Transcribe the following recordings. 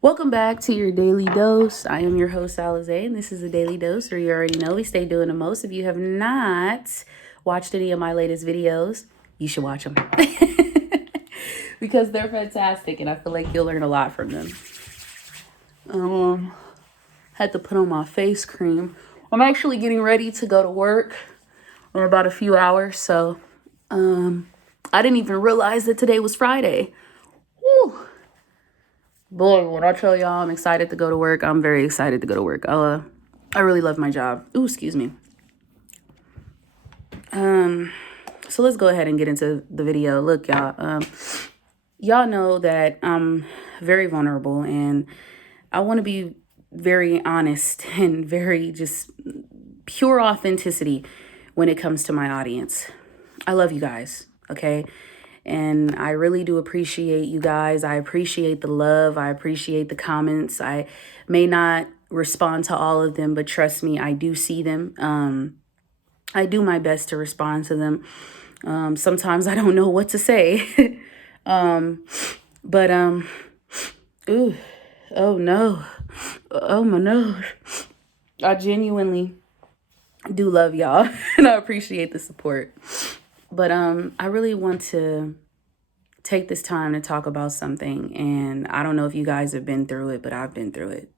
Welcome back to your daily dose. I am your host, Alize, and this is a daily dose where you already know we stay doing the most. If you have not watched any of my latest videos, you should watch them because they're fantastic and I feel like you'll learn a lot from them. Had to put on my face cream. I'm actually getting ready to go to work in about a few hours, so I didn't even realize that today was Friday. Whew. Boy, when I tell y'all I'm excited to go to work, I'm very excited to go to work. I really love my job. Ooh, excuse me. So let's go ahead and get into the video. Look, y'all. Y'all know that I'm very vulnerable and I want to be very honest and very just pure authenticity when it comes to my audience. I love you guys, okay? And I really do appreciate you guys. I appreciate the love. I appreciate the comments. I may not respond to all of them, but trust me, I do see them. I do my best to respond to them. Sometimes I don't know what to say. but ooh, oh no. Oh my nose. I genuinely do love y'all and I appreciate the support. But I really want to take this time to talk about something, and I don't know if you guys have been through it, but I've been through it.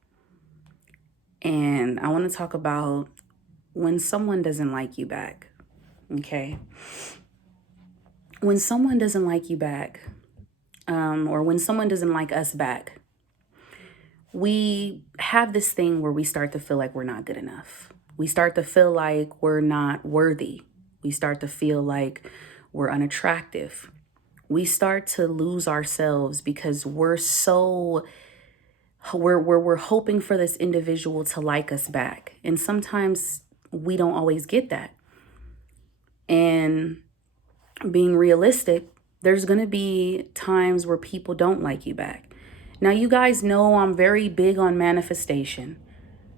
And I want to talk about when someone doesn't like you back. Okay? When someone doesn't like you back, or when someone doesn't like us back, we have this thing where we start to feel like we're not good enough. We start to feel like we're not worthy. We start to feel like we're unattractive. We start to lose ourselves because we're hoping for this individual to like us back. And sometimes we don't always get that. And being realistic, there's going to be times where people don't like you back. Now, you guys know I'm very big on manifestation.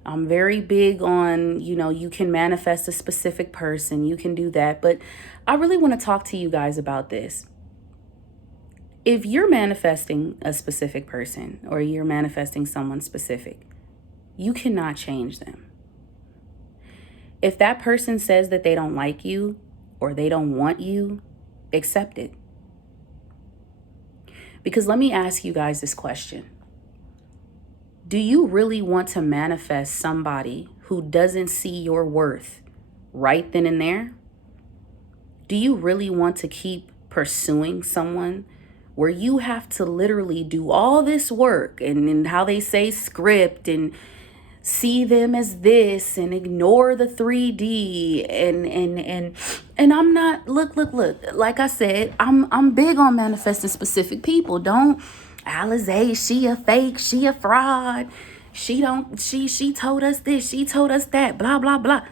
I'm very big on, you can manifest a specific person. You can do that. But I really want to talk to you guys about this. If you're manifesting a specific person or you're manifesting someone specific, you cannot change them. If that person says that they don't like you or they don't want you, accept it. Because let me ask you guys this question. Do you really want to manifest somebody who doesn't see your worth right then and there? Do you really want to keep pursuing someone where you have to literally do all this work and how they say script and see them as this and ignore the 3D and I'm not look like I said, I'm big on manifesting specific people. Don't Alize, she a fake, she a fraud, she told us this, she told us that, blah blah blah.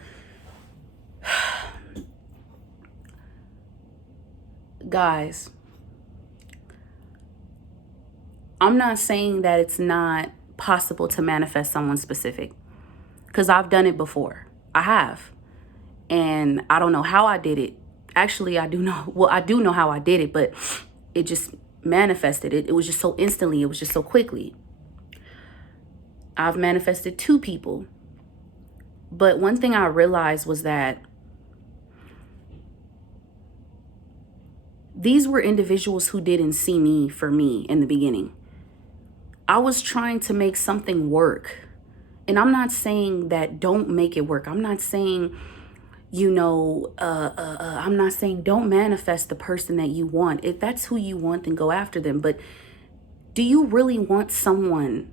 Guys, I'm not saying that it's not possible to manifest someone specific, because I've done it before. I have. And I don't know how I did it. Actually, I do know. Well, I do know how I did it, but it just manifested. It was just so instantly. It was just so quickly. I've manifested 2 people. But one thing I realized was that these were individuals who didn't see me for me in the beginning. I was trying to make something work. And I'm not saying that don't make it work. I'm not saying, I'm not saying don't manifest the person that you want. If that's who you want, then go after them. But do you really want someone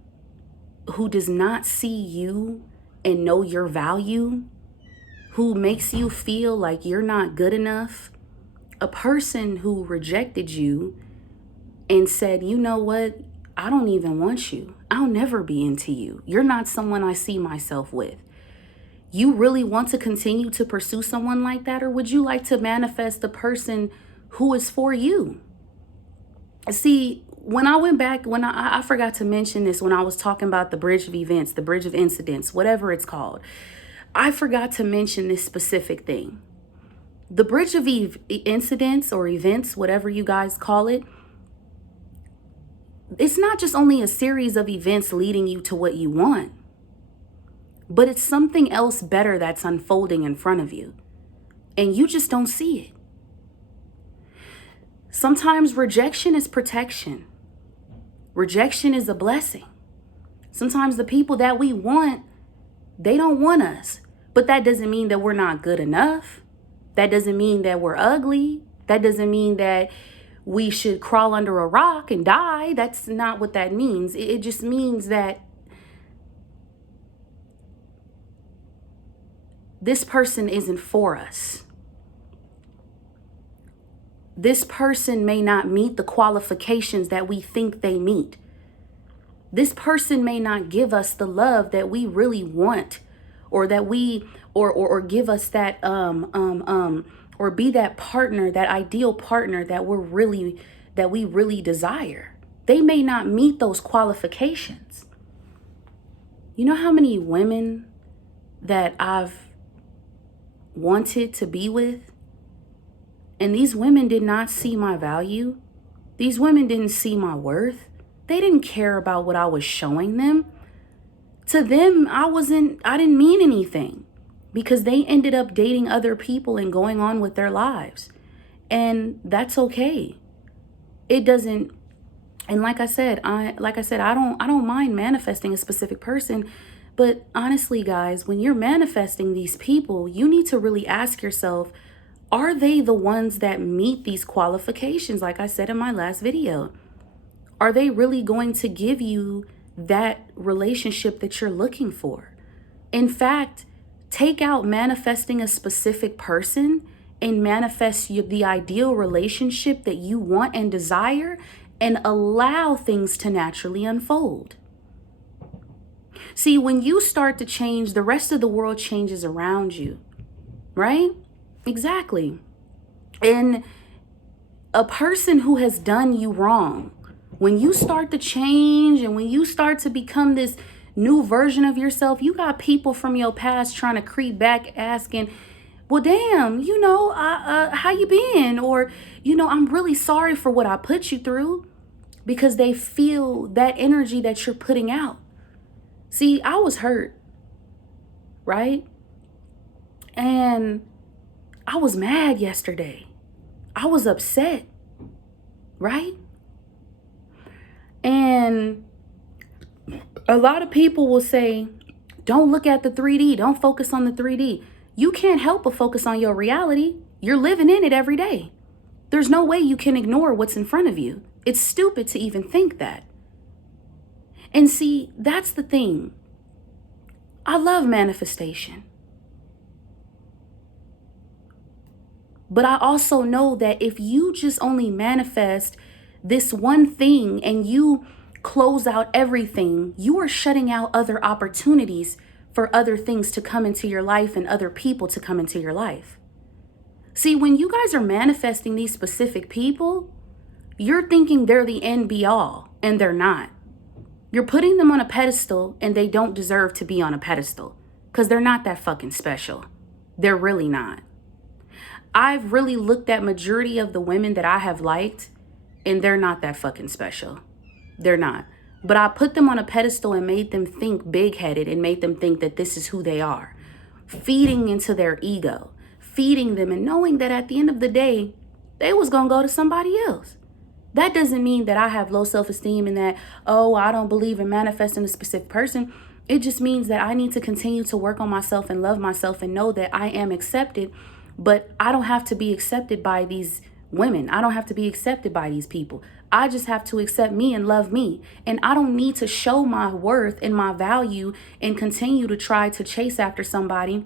who does not see you and know your value, who makes you feel like you're not good enough? A person who rejected you and said, you know what? I don't even want you. I'll never be into you. You're not someone I see myself with. You really want to continue to pursue someone like that? Or would you like to manifest the person who is for you? See, when I went back, when I forgot to mention this, when I was talking about the bridge of events, the bridge of incidents, whatever it's called, I forgot to mention this specific thing. The bridge of incidents or events, whatever you guys call it, it's not just only a series of events leading you to what you want, but it's something else better that's unfolding in front of you, and you just don't see it. Sometimes rejection is protection. Rejection is a blessing. Sometimes the people that we want, they don't want us. But that doesn't mean that we're not good enough. That doesn't mean that we're ugly. That doesn't mean that we should crawl under a rock and die. That's not what that means. It just means that this person isn't for us. This person may not meet the qualifications that we think they meet. This person may not give us the love that we really want, or that we, or give us that, or be that partner, that ideal partner that we really desire. They may not meet those qualifications. You know how many women that I've wanted to be with? And these women did not see my value. These women didn't see my worth. They didn't care about what I was showing them. To them, I didn't mean anything, because they ended up dating other people and going on with their lives. And that's okay. It doesn't, and like I said, I don't mind manifesting a specific person. But honestly, guys, when you're manifesting these people, you need to really ask yourself, are they the ones that meet these qualifications? Like I said in my last video, are they really going to give you that relationship that you're looking for? In fact, take out manifesting a specific person and manifest the ideal relationship that you want and desire, and allow things to naturally unfold. See, when you start to change, the rest of the world changes around you, right? Exactly. And a person who has done you wrong, when you start to change and when you start to become this new version of yourself, you got people from your past trying to creep back asking, well, damn, how you been? Or, I'm really sorry for what I put you through, because they feel that energy that you're putting out. See, I was hurt, right? And I was mad yesterday. I was upset, right? And a lot of people will say, don't look at the 3D. Don't focus on the 3D. You can't help but focus on your reality. You're living in it every day. There's no way you can ignore what's in front of you. It's stupid to even think that. And see, that's the thing. I love manifestation. But I also know that if you just only manifest this one thing and you close out everything, you are shutting out other opportunities for other things to come into your life and other people to come into your life. See, when you guys are manifesting these specific people, you're thinking they're the end be all, and they're not. You're putting them on a pedestal, and they don't deserve to be on a pedestal, because they're not that fucking special. They're really not. I've really looked at majority of the women that I have liked, and they're not that fucking special. They're not. But I put them on a pedestal and made them think big-headed and made them think that this is who they are. Feeding into their ego. Feeding them and knowing that at the end of the day, they was going to go to somebody else. That doesn't mean that I have low self-esteem and that, I don't believe in manifesting a specific person. It just means that I need to continue to work on myself and love myself and know that I am accepted. But I don't have to be accepted by these women. I don't have to be accepted by these people. I just have to accept me and love me. And I don't need to show my worth and my value and continue to try to chase after somebody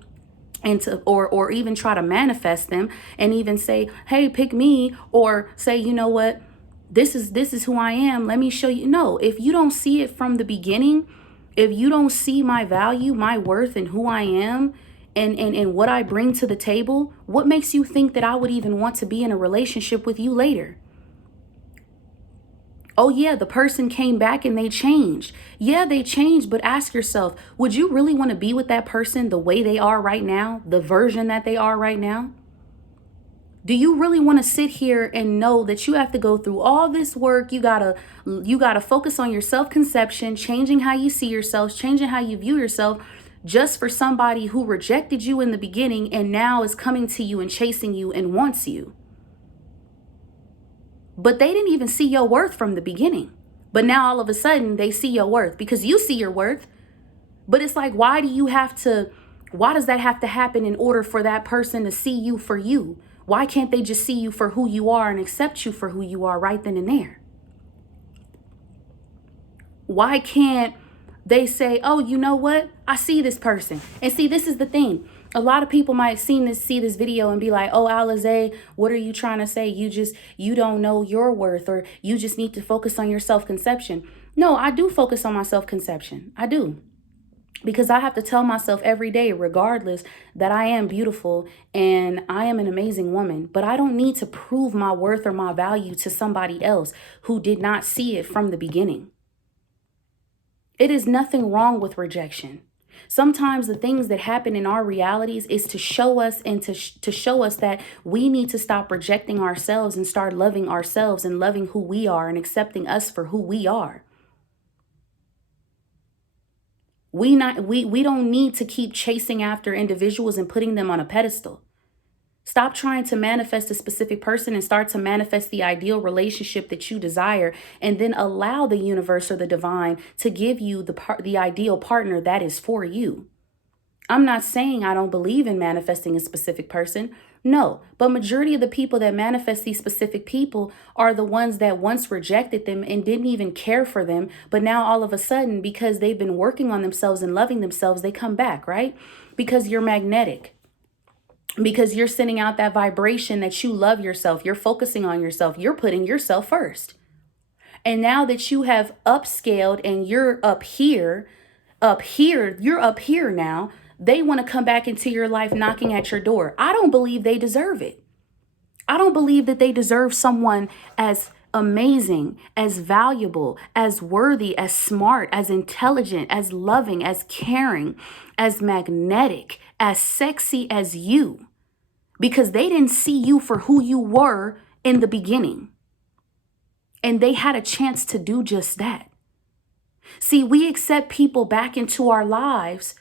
and to or even try to manifest them and even say, hey, pick me, or say, you know what, this is who I am. Let me show you. No, if you don't see it from the beginning, if you don't see my value, my worth, and who I am, and what I bring to the table, what makes you think that I would even want to be in a relationship with you later? Oh yeah, the person came back and they changed. Yeah, they changed, but ask yourself, would you really want to be with that person the way they are right now, the version that they are right now? Do you really want to sit here and know that you have to go through all this work? You gotta focus on your self-conception, changing how you see yourself, changing how you view yourself, just for somebody who rejected you in the beginning and now is coming to you and chasing you and wants you. But they didn't even see your worth from the beginning. But now all of a sudden they see your worth because you see your worth. But it's like, why does that have to happen in order for that person to see you for you? Why can't they just see you for who you are and accept you for who you are right then and there? Why can't they say, oh, you know what? I see this person. And see, this is the thing. A lot of people might see this video and be like, oh, Alize, what are you trying to say? You don't know your worth, or you just need to focus on your self-conception. No, I do focus on my self-conception. I do. Because I have to tell myself every day, regardless, that I am beautiful and I am an amazing woman. But I don't need to prove my worth or my value to somebody else who did not see it from the beginning. It is nothing wrong with rejection. Sometimes the things that happen in our realities is to show us and to show us that we need to stop rejecting ourselves and start loving ourselves and loving who we are and accepting us for who we are. We don't need to keep chasing after individuals and putting them on a pedestal. Stop trying to manifest a specific person and start to manifest the ideal relationship that you desire, and then allow the universe or the divine to give you the ideal partner that is for you. I'm not saying I don't believe in manifesting a specific person. No, but majority of the people that manifest these specific people are the ones that once rejected them and didn't even care for them. But now all of a sudden, because they've been working on themselves and loving themselves, they come back, right? Because you're magnetic. Because you're sending out that vibration that you love yourself. You're focusing on yourself. You're putting yourself first. And now that you have upscaled and you're up here, you're up here now. They want to come back into your life knocking at your door. I don't believe they deserve it. I don't believe that they deserve someone as amazing, as valuable, as worthy, as smart, as intelligent, as loving, as caring, as magnetic, as sexy as you. Because they didn't see you for who you were in the beginning. And they had a chance to do just that. See, we accept people back into our lives.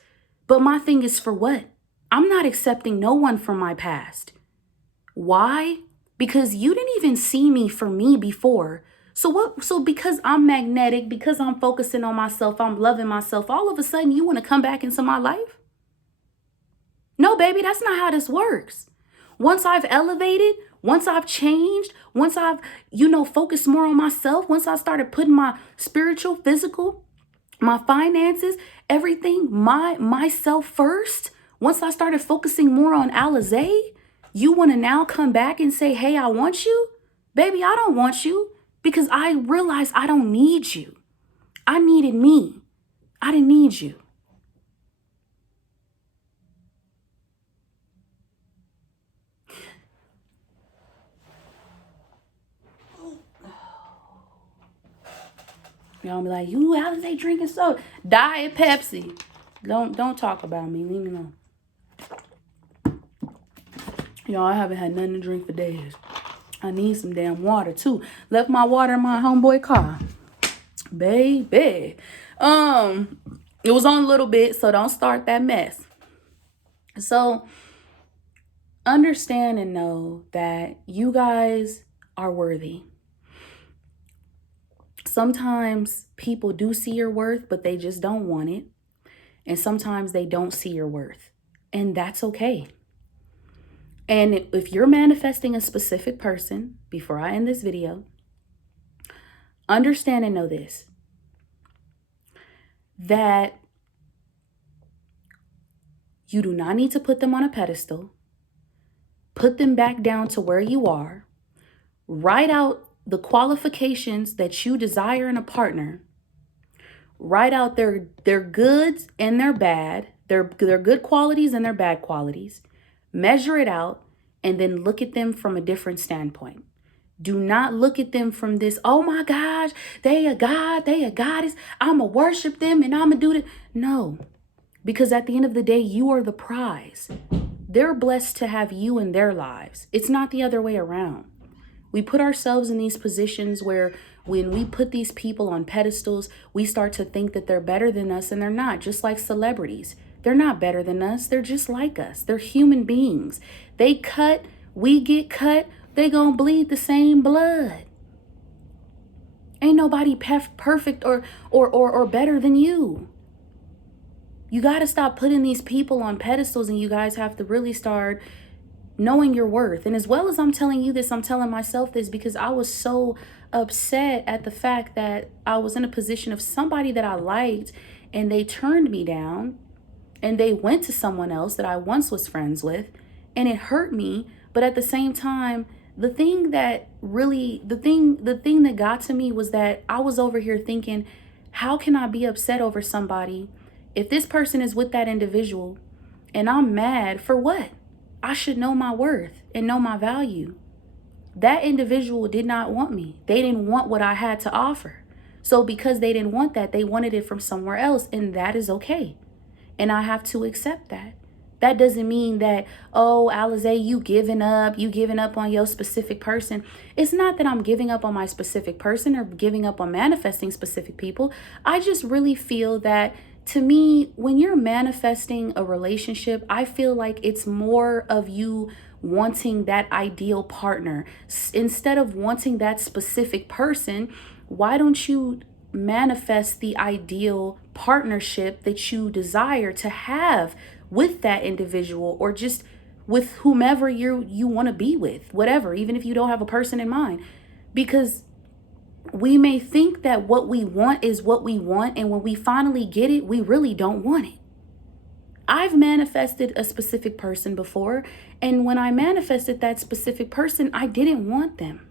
But my thing is, for what? I'm not accepting no one from my past. Why? Because you didn't even see me for me before. So because I'm magnetic, because I'm focusing on myself, I'm loving myself, all of a sudden you want to come back into my life? No, baby, that's not how this works. Once I've elevated, once I've changed, once I've, focused more on myself, once I started putting my spiritual, physical, my finances, everything, myself first. Once I started focusing more on Alize, you want to now come back and say, hey, I want you? Baby, I don't want you, because I realized I don't need you. I needed me. I didn't need you. Y'all be like, you Alize drinking soda? Diet Pepsi. Don't talk about me. Leave me alone. Y'all, I haven't had nothing to drink for days. I need some damn water too. Left my water in my homeboy car. Baby. It was on a little bit, so don't start that mess. So understand and know that you guys are worthy. Sometimes people do see your worth, but they just don't want it. And sometimes they don't see your worth. And that's okay. And if you're manifesting a specific person, before I end this video, understand and know this, that you do not need to put them on a pedestal. Put them back down to where you are. Write out the qualifications that you desire in a partner. Write out their goods and their bad, their good qualities and their bad qualities. Measure it out and then look at them from a different standpoint. Do not look at them from this, oh my gosh, they a god, they a goddess, I'ma worship them and I'ma do it. No, because at the end of the day, you are the prize. they're blessed to have you in their lives. It's not the other way around. We put ourselves in these positions where when we put these people on pedestals, we start to think that they're better than us, and they're not. Just like celebrities. They're not better than us. They're just like us. They're human beings. They cut, we get cut, they gonna bleed the same blood. Ain't nobody perfect or better than you. You got to stop putting these people on pedestals, and you guys have to really start knowing your worth. And as well as I'm telling you this, I'm telling myself this because I was so upset at the fact that I was in a position of somebody that I liked and they turned me down and they went to someone else that I once was friends with, and it hurt me. But at the same time, the thing that got to me was that I was over here thinking, how can I be upset over somebody if this person is with that individual and I'm mad for what? I should know my worth and know my value. That individual did not want me. They didn't want what I had to offer. So because they didn't want that, they wanted it from somewhere else, and that is okay. And I have to accept that. That doesn't mean that, oh, Alize, you giving up on your specific person. It's not that I'm giving up on my specific person or giving up on manifesting specific people. I just really feel that, to me, when you're manifesting a relationship, I feel like it's more of you wanting that ideal partner. Instead of wanting that specific person, why don't you manifest the ideal partnership that you desire to have with that individual, or just with whomever you want to be with, whatever, even if you don't have a person in mind? Because we may think that what we want is what we want, and when we finally get it, we really don't want it. I've manifested a specific person before, and when I manifested that specific person, I didn't want them.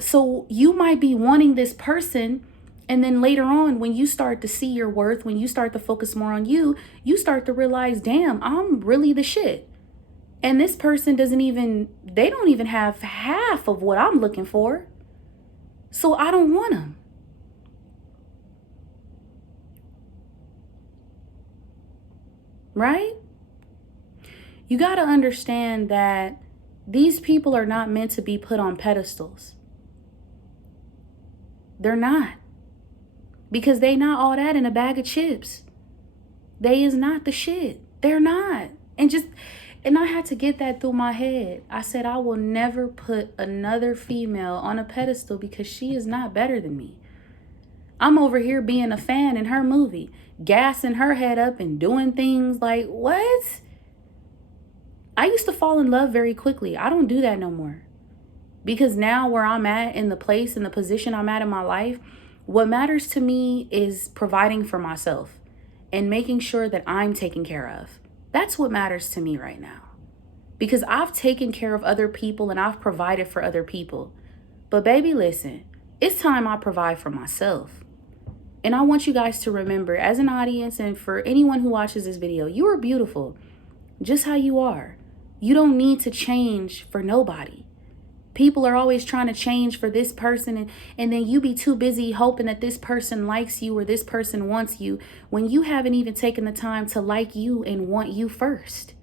So you might be wanting this person, and then later on, when you start to see your worth, when you start to focus more on you, you start to realize, damn, I'm really the shit. And this person they don't even have half of what I'm looking for. So I don't want them. Right? You got to understand that these people are not meant to be put on pedestals. They're not. Because they not all that in a bag of chips. They is not the shit. They're not. And I had to get that through my head. I said, I will never put another female on a pedestal because she is not better than me. I'm over here being a fan in her movie, gassing her head up and doing things like, what? I used to fall in love very quickly. I don't do that no more. Because now where I'm at in the place and the position I'm at in my life, what matters to me is providing for myself and making sure that I'm taken care of. That's what matters to me right now. Because I've taken care of other people and I've provided for other people. But baby, listen, it's time I provide for myself. And I want you guys to remember, as an audience and for anyone who watches this video, you are beautiful just how you are. You don't need to change for nobody. People are always trying to change for this person, and then you be too busy hoping that this person likes you or this person wants you when you haven't even taken the time to like you and want you first.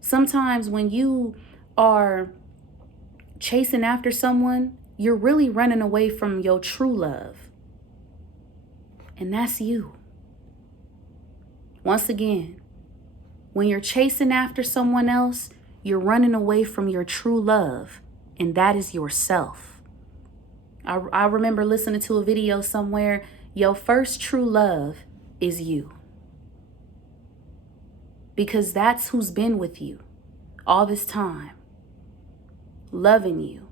Sometimes when you are chasing after someone, you're really running away from your true love. And that's you. Once again, when you're chasing after someone else, you're running away from your true love, and that is yourself. I remember listening to a video somewhere, your first true love is you. Because that's who's been with you all this time, loving you,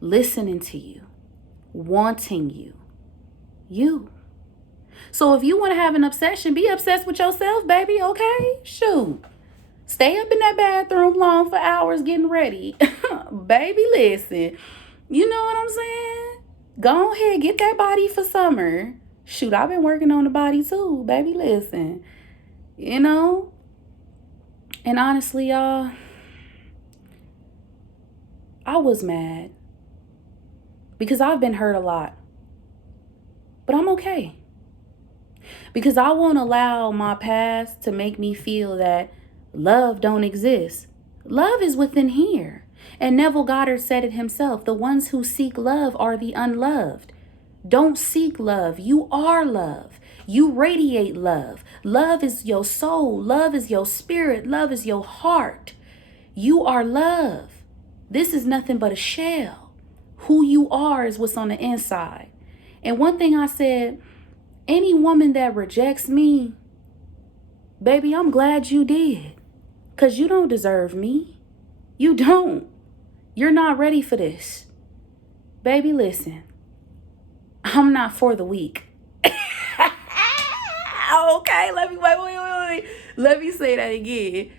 listening to you, wanting you, you. So if you want to have an obsession, be obsessed with yourself, baby, okay? Shoot. Stay up in that bathroom long for hours getting ready. Baby, listen. You know what I'm saying? Go ahead, get that body for summer. Shoot, I've been working on the body too, baby, listen. You know? And honestly, y'all, I was mad. Because I've been hurt a lot. But I'm okay. because I won't allow my past to make me feel that love don't exist. Love is within here. And Neville Goddard said it himself. The ones who seek love are the unloved. Don't seek love. You are love. You radiate love. Love is your soul. Love is your spirit. Love is your heart. You are love. This is nothing but a shell. Who you are is what's on the inside. And one thing I said, any woman that rejects me, baby, I'm glad you did. Because you don't deserve me. You don't. You're not ready for this. Baby, listen. I'm not for the weak. Okay, wait. Let me say that again.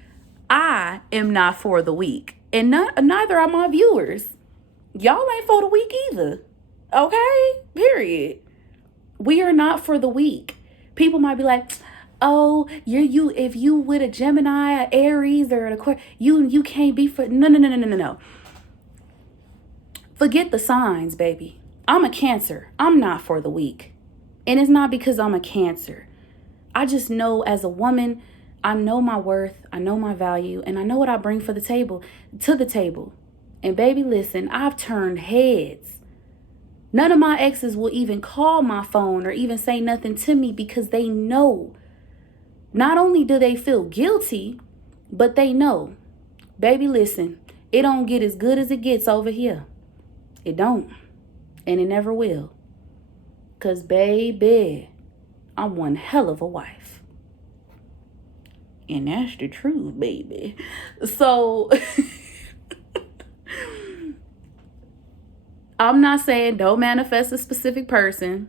I am not for the weak. And neither are my viewers. Y'all ain't for the weak either. Okay? Period. We are not for the weak. People might be like, oh, you if you with a Gemini, an Aries, or an Aquarius, you can't be for no. Forget the signs, baby. I'm a Cancer. I'm not for the weak. And it's not because I'm a Cancer. I just know as a woman, I know my worth, I know my value, and I know what I bring to the table. And baby, listen, I've turned heads. None of my exes will even call my phone or even say nothing to me because they know. Not only do they feel guilty, but they know. Baby, listen, it don't get as good as it gets over here. It don't. And it never will. Because, baby, I'm one hell of a wife. And that's the truth, baby. So, I'm not saying don't manifest a specific person.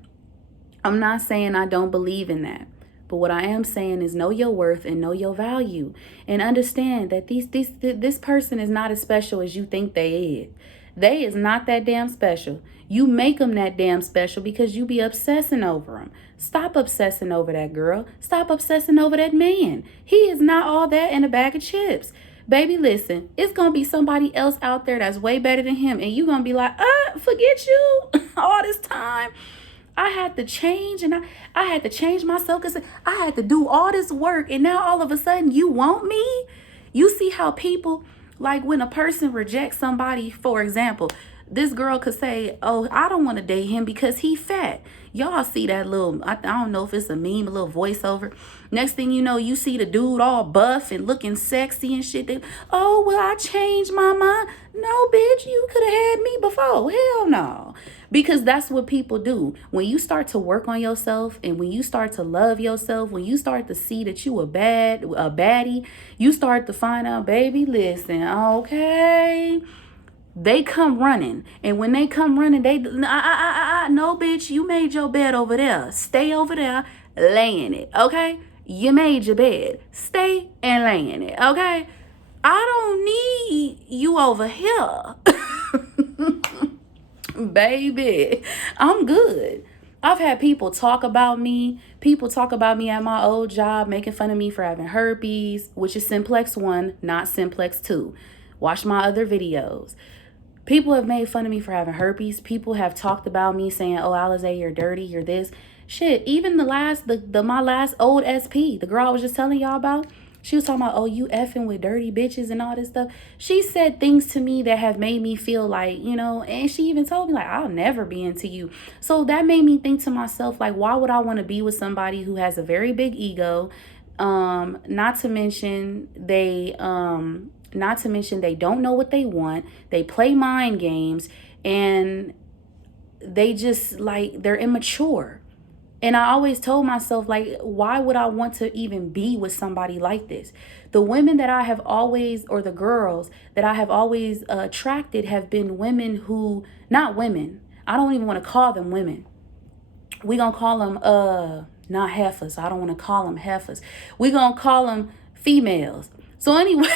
I'm not saying I don't believe in that. But what I am saying is know your worth and know your value. And understand that this person is not as special as you think they is. They is not that damn special. You make them that damn special because you be obsessing over them. Stop obsessing over that girl. Stop obsessing over that man. He is not all that in a bag of chips. Baby, listen, it's going to be somebody else out there that's way better than him. And you going to be like, forget you all this time. I had to change and I had to change myself because I had to do all this work. And now all of a sudden you want me? You see how people, like when a person rejects somebody, for example, this girl could say, oh, I don't want to date him because he fat. Y'all see that little, I don't know if it's a meme, a little voiceover. Next thing you know, you see the dude all buff and looking sexy and shit. Oh, well, I changed my mind. No, bitch, you could have had me before. Hell no. Because that's what people do. When you start to work on yourself and when you start to love yourself, when you start to see that you a baddie, you start to find out, baby, listen, okay, they come running. And when they come running, no, bitch, you made your bed over there. Stay over there, lay in it, okay? You made your bed. Stay and lay in it, okay? I don't need you over here. Baby, I'm good. I've had people talk about me. People talk about me at my old job, making fun of me for having herpes, which is simplex 1, not simplex 2. Watch my other videos. People have made fun of me for having herpes. People have talked about me saying, oh, Alizé, you're dirty, you're this. Shit, even my last old SP, the girl I was just telling y'all about, she was talking about, oh, you effing with dirty bitches and all this stuff. She said things to me that have made me feel like, and she even told me, like, I'll never be into you. So that made me think to myself, like, why would I want to be with somebody who has a very big ego? Not to mention they don't know what they want. They play mind games and they just they're immature. And I always told myself, like, why would I want to even be with somebody like this? The women that I have always, or the girls that I have always attracted have been women who, not women. I don't even want to call them women. We gonna call them, not heifers. I don't want to call them heifers. We gonna call them females. So anyway,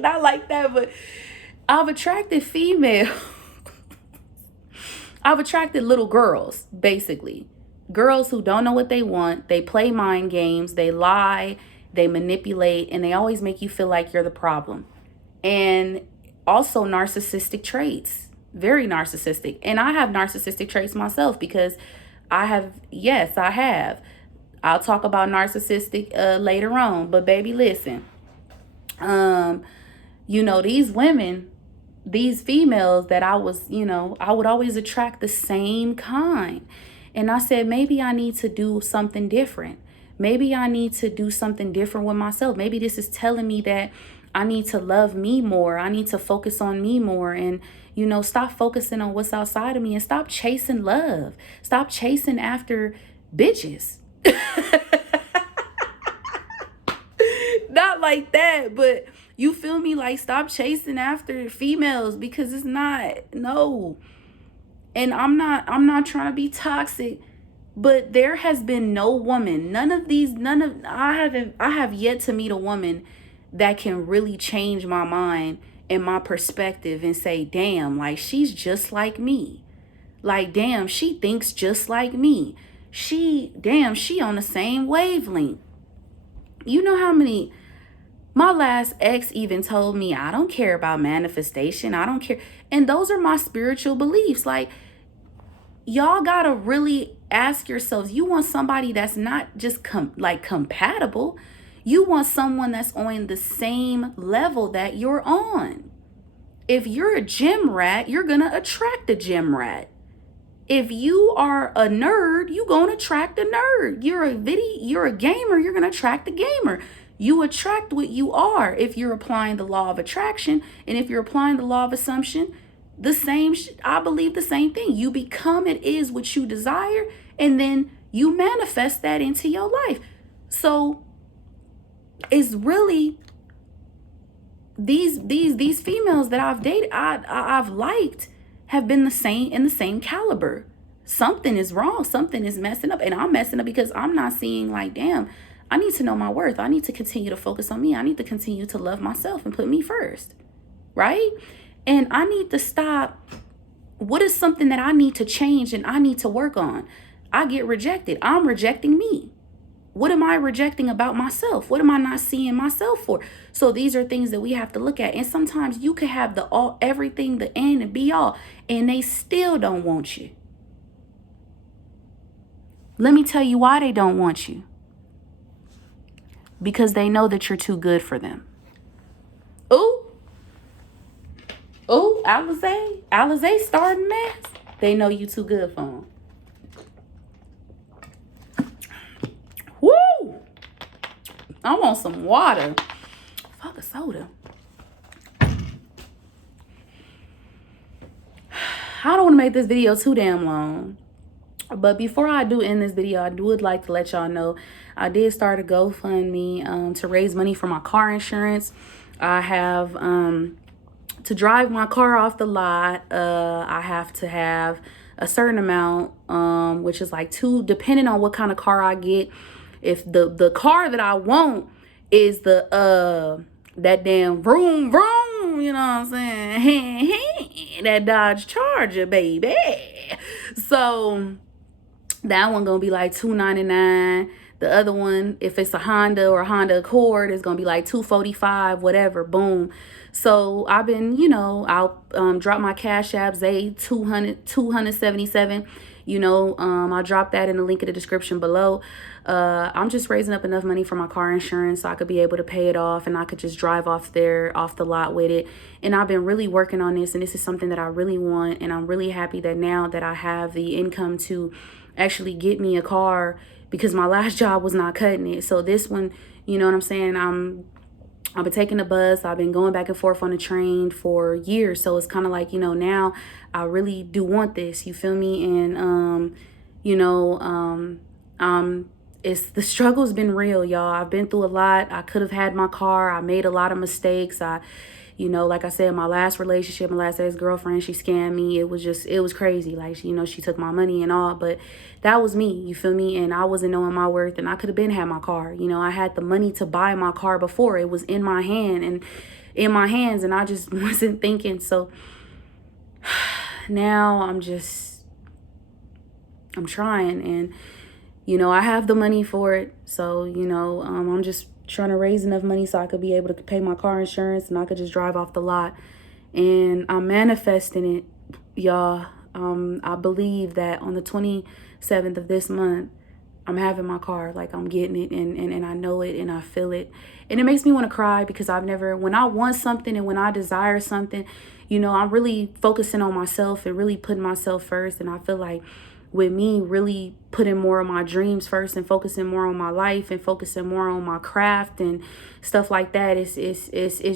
not like that, but I've attracted females. I've attracted little girls, basically. Girls who don't know what they want. They play mind games. They lie. They manipulate. And they always make you feel like you're the problem. And also narcissistic traits. Very narcissistic. And I have narcissistic traits myself because Yes, I have. I'll talk about narcissistic later on. But baby, listen. Um, these women, these females that I would always attract the same kind. And I said, maybe I need to do something different. Maybe I need to do something different with myself. Maybe this is telling me that I need to love me more. I need to focus on me more and, stop focusing on what's outside of me and stop chasing love. Stop chasing after bitches. Not like that, but you feel me? Like, stop chasing after females because it's not, no. And I'm not trying to be toxic, but there has been no woman, I have yet to meet a woman that can really change my mind and my perspective and say, damn, like, she's just like me. Like, damn, she thinks just like me. She on the same wavelength. You know how many, my last ex even told me, I don't care about manifestation. I don't care. And those are my spiritual beliefs. Like, y'all gotta really ask yourselves, you want somebody that's not just compatible. You want someone that's on the same level that you're on. If you're a gym rat, you're gonna attract a gym rat. If you are a nerd, you're gonna attract a nerd. You're a gamer, you're gonna attract a gamer. You attract what you are if you're applying the law of attraction. And if you're applying the law of assumption, I believe the same thing. You become, it is what you desire, and then you manifest that into your life. So it's really these females that I've dated, I've liked, have been in the same caliber. Something is wrong. Something is messing up. And I'm messing up because I'm not seeing, like, damn, I need to know my worth. I need to continue to focus on me. I need to continue to love myself and put me first. Right? And I need to stop. What is something that I need to change and I need to work on? I get rejected. I'm rejecting me. What am I rejecting about myself? What am I not seeing myself for? So these are things that we have to look at. And sometimes you could have the all, everything, the end and be all, and they still don't want you. Let me tell you why they don't want you. Because they know that you're too good for them. Ooh, Alizé starting mess. They know you too good for them. Woo! I want some water. Fuck a soda. I don't want to make this video too damn long. But before I do end this video, I would like to let y'all know I did start a GoFundMe to raise money for my car insurance. I have to drive my car off the lot. I have to have a certain amount, which is like depending on what kind of car I get. If the car that I want is the that damn vroom vroom, you know what I'm saying? That Dodge Charger, baby. So that one gonna be like $299. The other one, if it's a Honda or a Honda Accord, is gonna be like $245, whatever. Boom. So I've been, I'll drop my Cash App, Zay 277. I'll drop that in the link in the description below. I'm just raising up enough money for my car insurance so I could be able to pay it off, and I could just drive off the lot with it. And I've been really working on this, and this is something that I really want, and I'm really happy that now that I have the income to actually get me a car, because my last job was not cutting it. So this one, you know what I'm saying, I've been taking the bus. I've been going back and forth on the train for years. So it's kind of like, now I really do want this. You feel me? And, the struggle's been real, y'all. I've been through a lot. I could have had my car. I made a lot of mistakes. Like I said, my last relationship, my last ex-girlfriend, she scammed me. It was crazy. Like, she took my money and all, but that was me, you feel me? And I wasn't knowing my worth, and I could have been had my car. I had the money to buy my car before. It was in my hands, and I just wasn't thinking. So now I'm trying, and, I have the money for it. So, I'm just trying to raise enough money so I could be able to pay my car insurance and I could just drive off the lot. And I'm manifesting it, y'all. I believe that on the 27th of this month, I'm having my car. Like, I'm getting it, and I know it, and I feel it. And it makes me want to cry, because when I want something and when I desire something, you know, I'm really focusing on myself and really putting myself first. And I feel like with me really putting more of my dreams first and focusing more on my life and focusing more on my craft and stuff like that, it's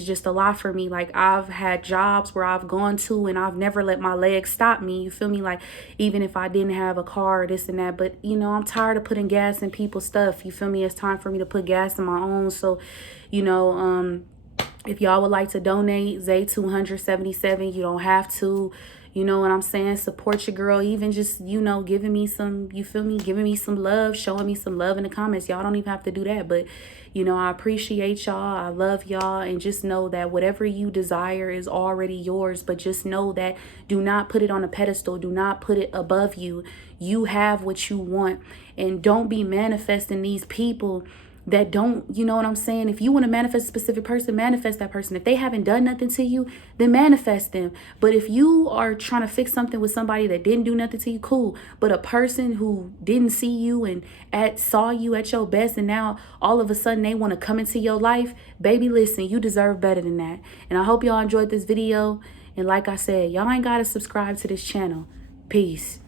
just a lot for me. Like, I've had jobs where I've gone to and I've never let my legs stop me. You feel me? Like, even if I didn't have a car or this and that, but you know, I'm tired of putting gas in people's stuff. You feel me? It's time for me to put gas in my own. So, you know, if y'all would like to donate, Zay 277, you don't have to. You know what I'm saying? Support your girl. Even just, you know, giving me some, you feel me? Giving me some love, showing me some love in the comments. Y'all don't even have to do that. But, you know, I appreciate y'all. I love y'all. And just know that whatever you desire is already yours. But just know that do not put it on a pedestal. Do not put it above you. You have what you want. And don't be manifesting these people that don't, you know what I'm saying? If you want to manifest a specific person, manifest that person. If they haven't done nothing to you, then manifest them. But if you are trying to fix something with somebody that didn't do nothing to you, cool. But a person who didn't see you and saw you at your best, and now all of a sudden they want to come into your life, baby, listen, you deserve better than that. And I hope y'all enjoyed this video. And like I said, y'all ain't got to subscribe to this channel. Peace.